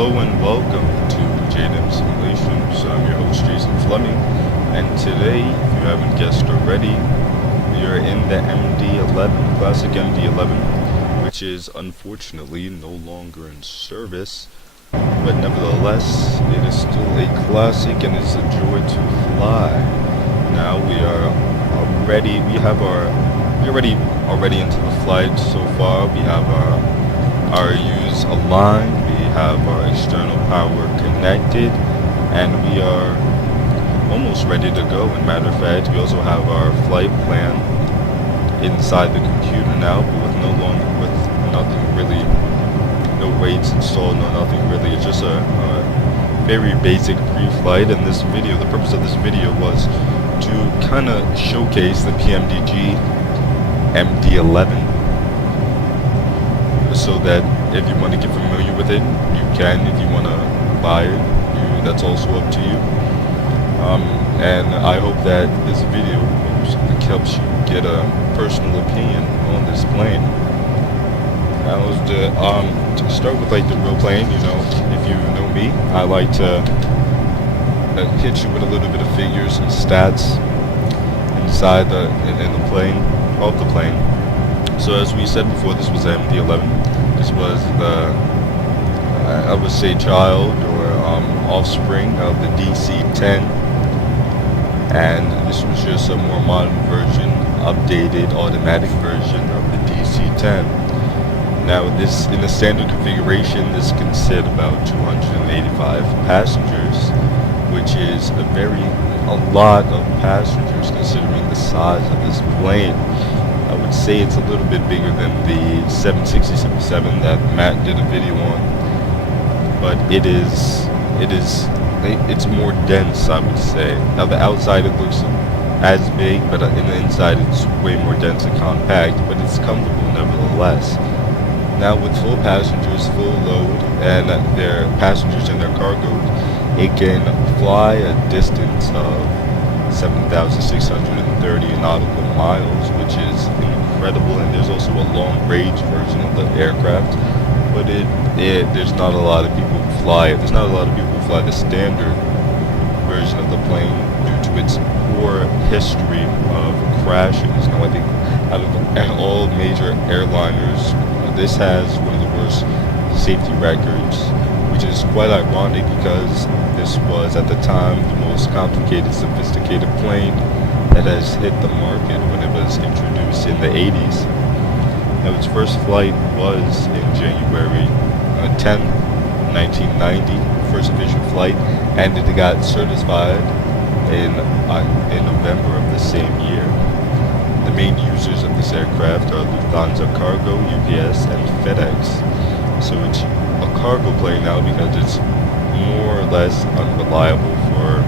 Hello and welcome to JDM Simulations. I'm your host Jason Fleming, and today, if you haven't guessed already, we are in the MD11, classic MD11, which is unfortunately no longer in service, but nevertheless, it is still a classic and it's a joy to fly. Now we're already into the flight so far. We have our U's aligned, we have our external power connected, and we are almost ready to go. In matter of fact, we also have our flight plan inside the computer now, but with nothing really, no weights installed, no nothing really. It's just a very basic pre-flight. And this video, the purpose of this video was to kind of showcase the Pmdg Md11, so that if you want to get familiar with it, you can. If you want to buy it, that's also up to you. And I hope that this video helps you get a personal opinion on this plane. Now, to start with, like, the real plane, you know, if you know me, I like to hit you with a little bit of figures and stats inside in the plane, of the plane. So as we said before, this was MD11. This was the, I would say, child or offspring of the DC-10. And this was just a more modern version, updated automatic version of the DC-10. Now, this, in the standard configuration, this can sit about 285 passengers, which is a lot of passengers considering the size of this plane. I would say it's a little bit bigger than the 767 that Matt did a video on, but it's more dense, I would say. Now, the outside, it looks as big, but in the inside it's way more dense and compact, but it's comfortable nevertheless. Now, with full passengers, full load, and their passengers and their cargo, it can fly a distance of 7,630 nautical miles, which is incredible. And there's also a long-range version of the aircraft, but there's not a lot of people who fly it. There's not a lot of people who fly the standard version of the plane due to its poor history of crashes. Now, I think out of all major airliners, this has one of the worst safety records, which is quite ironic because this was, at the time, the most complicated, sophisticated plane that has hit the market when it was introduced in the 80s. Now, its first flight was in January 10, 1990, first official flight, and it got certified in November of the same year. The main users of this aircraft are Lufthansa Cargo, UPS, and FedEx. So it's a cargo plane now because it's more or less unreliable for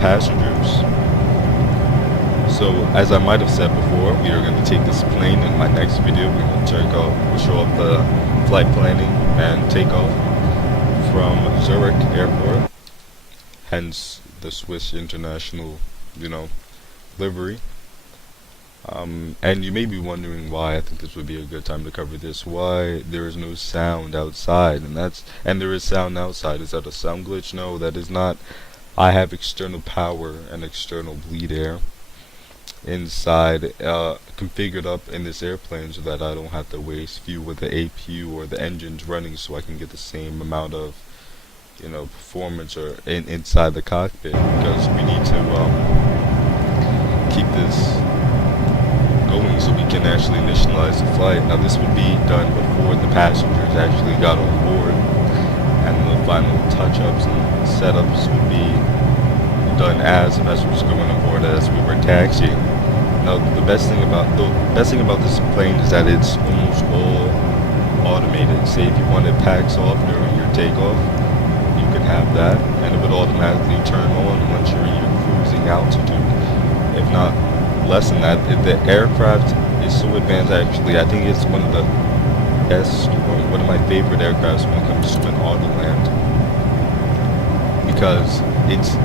passengers. So, as I might have said before, we are going to take this plane in my next video. We're going to we'll show off the flight planning and takeoff from Zurich Airport, hence the Swiss International, livery. And you may be wondering why I think this would be a good time to cover this. Why there is no sound outside, and there is sound outside. Is that a sound glitch? No, that is not. I have external power and external bleed air inside, configured up in this airplane so that I don't have to waste fuel with the APU or the engines running, so I can get the same amount of performance or inside the cockpit, because we need to keep this going so we can actually initialize the flight. Now, this would be done before the passengers actually got on board, and the final touch-ups and setups would be done as the vessel was going on board, as we were taxiing. Now, the best thing about this plane is that it's almost all automated. Say if you want it packs off during your takeoff, you can have that, and it would automatically turn on once you're in your cruising altitude. If not less than that. The aircraft is so advanced, actually. I think it's one of the best, or one of my favorite aircrafts when it comes to an auto land, because it's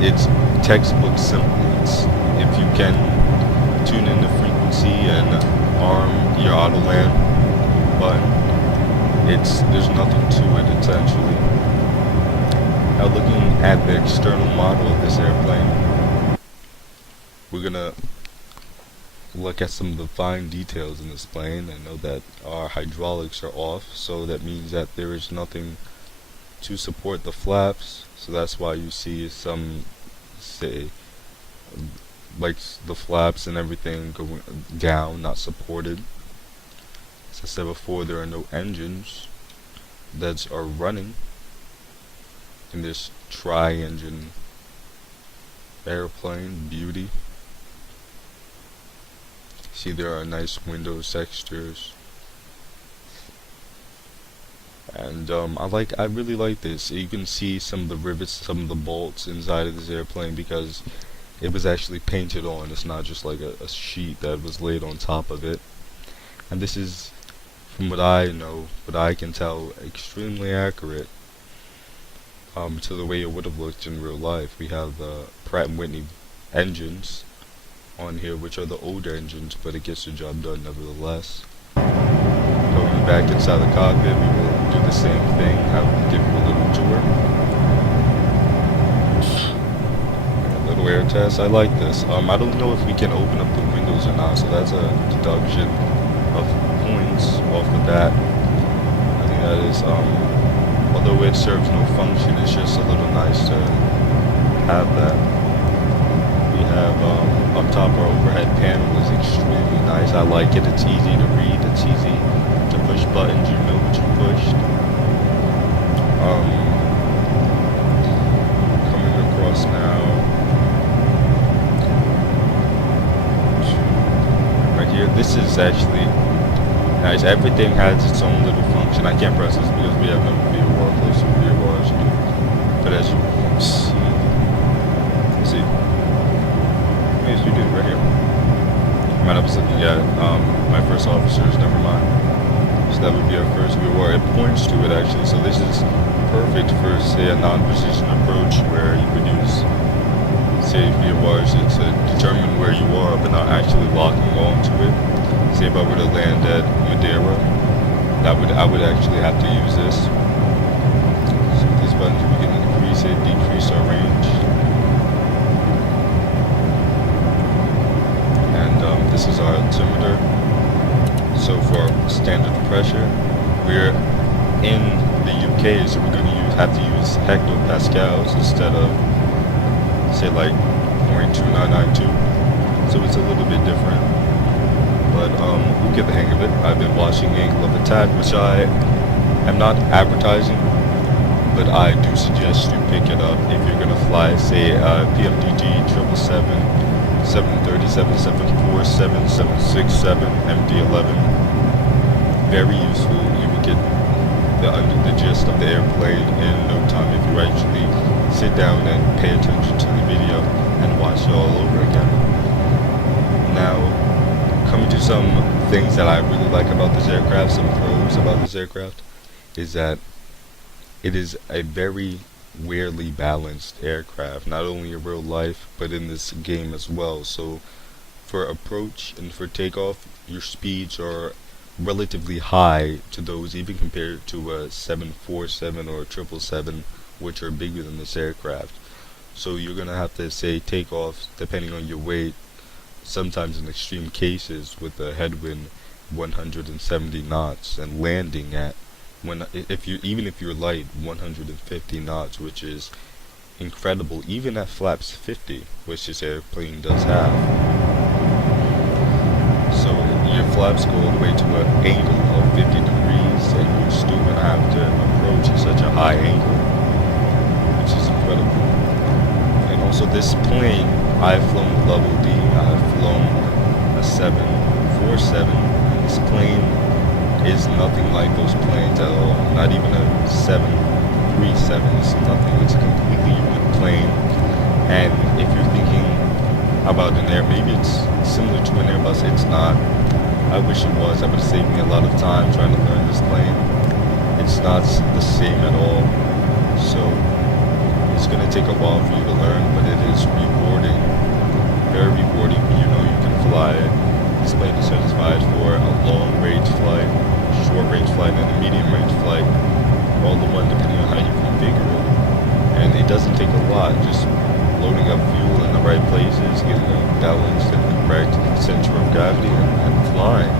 textbook simple. If you can tune in the frequency and arm your auto land button, there's nothing to it essentially. Now looking at the external model of this airplane, we're gonna look at some of the fine details in this plane and know that our hydraulics are off, so that means that there is nothing to support the flaps. So that's why you see some, say, like the flaps and everything going down, not supported. As I said before, there are no engines that are running in this tri-engine airplane beauty. See, there are nice window textures, and I really like this. You can see some of the rivets, some of the bolts inside of this airplane, because it was actually painted on. It's not just like a sheet that was laid on top of it. And this is, from what I know, what I can tell, extremely accurate to the way it would have looked in real life. We have the Pratt & Whitney engines on here, which are the older engines, but it gets the job done nevertheless. Going back inside the cockpit, we will do the same thing. I will give you a little tour. A little air test. I like this. I don't know if we can open up the windows or not, so that's a deduction of points off the bat. I think that is, although it serves no function, it's just a little nice to have that. We have, up top, our overhead panel is extremely nice. I like it. It's easy to read. It's easy to push buttons. You know what you pushed. Coming across now. Right here. This is actually nice. Everything has its own little function. I can't press this because we have no VOR close to VOR. But as you can see, yes, we do, right here. I was looking at my first officers, never mind. So that would be our first VOR. It points to it actually, so this is perfect for, say, a non-precision approach where you would use, say, VORs to determine where you are, but not actually locking onto it. Say if I were to land at Madeira, I would actually have to use this. So these buttons, we can increase it, decrease our range. This is our altimeter. So for standard pressure, we're in the UK, so we're going to have to use hectopascals instead of, say, like 0.2992. So it's a little bit different, but we'll get the hang of it. I've been watching Angle of Attack, which I am not advertising, but I do suggest you pick it up if you're going to fly, say, PMDG 777. 737, 747, 767, MD-11. Very useful. You will get the gist of the airplane in no time if you actually sit down and pay attention to the video and watch it all over again. Now, coming to some things that I really like about this aircraft, some pros about this aircraft, is that it is a very weirdly balanced aircraft, not only in real life but in this game as well. So for approach and for takeoff, your speeds are relatively high to those even compared to a 747 or a 777, which are bigger than this aircraft. So you're gonna have to, say, take off, depending on your weight, sometimes in extreme cases with a headwind 170 knots, and landing at even if you're light, 150 knots, which is incredible, even at flaps 50, which this airplane does have. So your flaps go all the way to an angle of 50 degrees, and you're still gonna have to approach at such a high angle, which is incredible. And also this plane, I've flown level D, I've flown a 747, and this plane is nothing like those planes at all. Not even a 737. It's nothing. It's a completely unique plane. And if you're thinking about an air, maybe it's similar to an Airbus. It's not. I wish it was. That would have saved me a lot of time trying to learn this plane. It's not the same at all. So it's going to take a while for you to learn, but it is rewarding. Very rewarding. You know you can fly it. This plane is certified for a long range flight, short range flight, and a medium range flight, all the one depending on how you configure it. And it it doesn't take a lot, just loading up fuel in the right places, getting a balanced and correct center of gravity, and flying.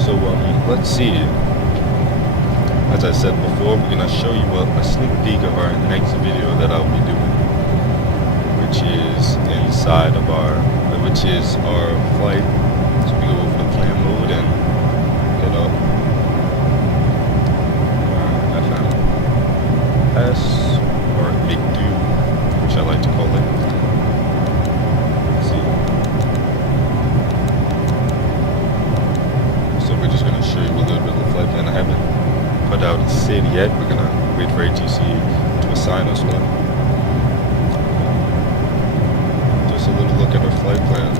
So let's see. As I said before, we're gonna show you a sneak peek of our next video that I'll be doing, which is our flight. So we go over to plan mode and hit up FMS or McD, which I like to call it. Let's see. So we're just gonna show you a little bit of the flight plan. I haven't put out a SID yet. We're gonna wait for ATC to assign us one. Just a little look at our flight plan.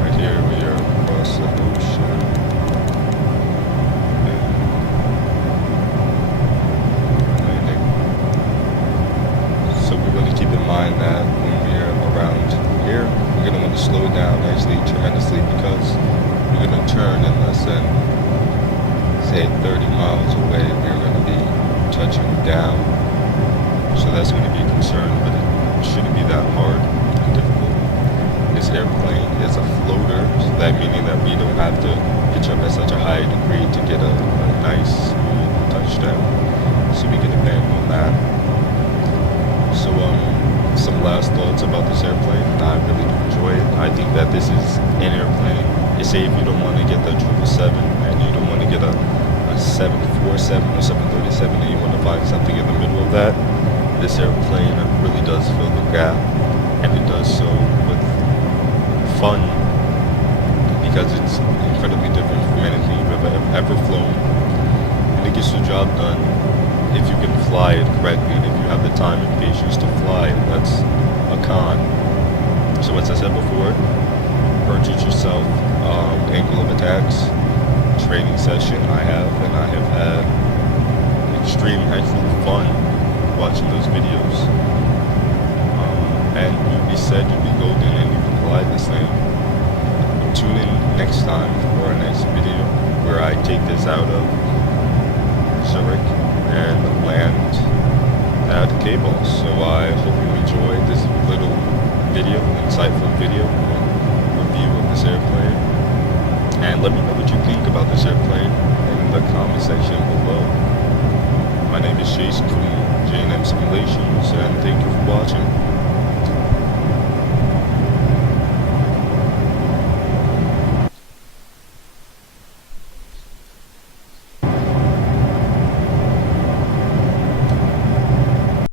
Right here we are across the ocean. Landing. So we want to keep in mind that when we're around here, we're gonna want to slow down actually tremendously, because we're gonna turn in less than, say, 30 miles away. We're going to be touching down, so that's going to be a concern, but it shouldn't be that hard and difficult. This airplane is a floater, so that meaning that we don't have to pitch up at such a high degree to get a nice smooth touchdown, so we can depend on that. So some last thoughts about this airplane. I really do enjoy it. I think that this is an airplane. You say if you don't want to get the 777 and you don't want to get a 747 or 737 and you want to find something in the middle of that, this airplane really does fill the gap, and it does so with fun, because it's incredibly different from anything you've ever flown, and it gets the job done if you can fly it correctly, and if you have the time and patience to fly. That's a con. So as I said before, purchase yourself angle of attacks training session. I have had extreme actual fun watching those videos, and you'll be set, you'll be golden, and you can fly this thing. Tune in next time for our next video, where I take this out of Zurich and land at Cable. So I hope you enjoyed this little video, insightful video review of this airplane, and let me know what you think about this airplane.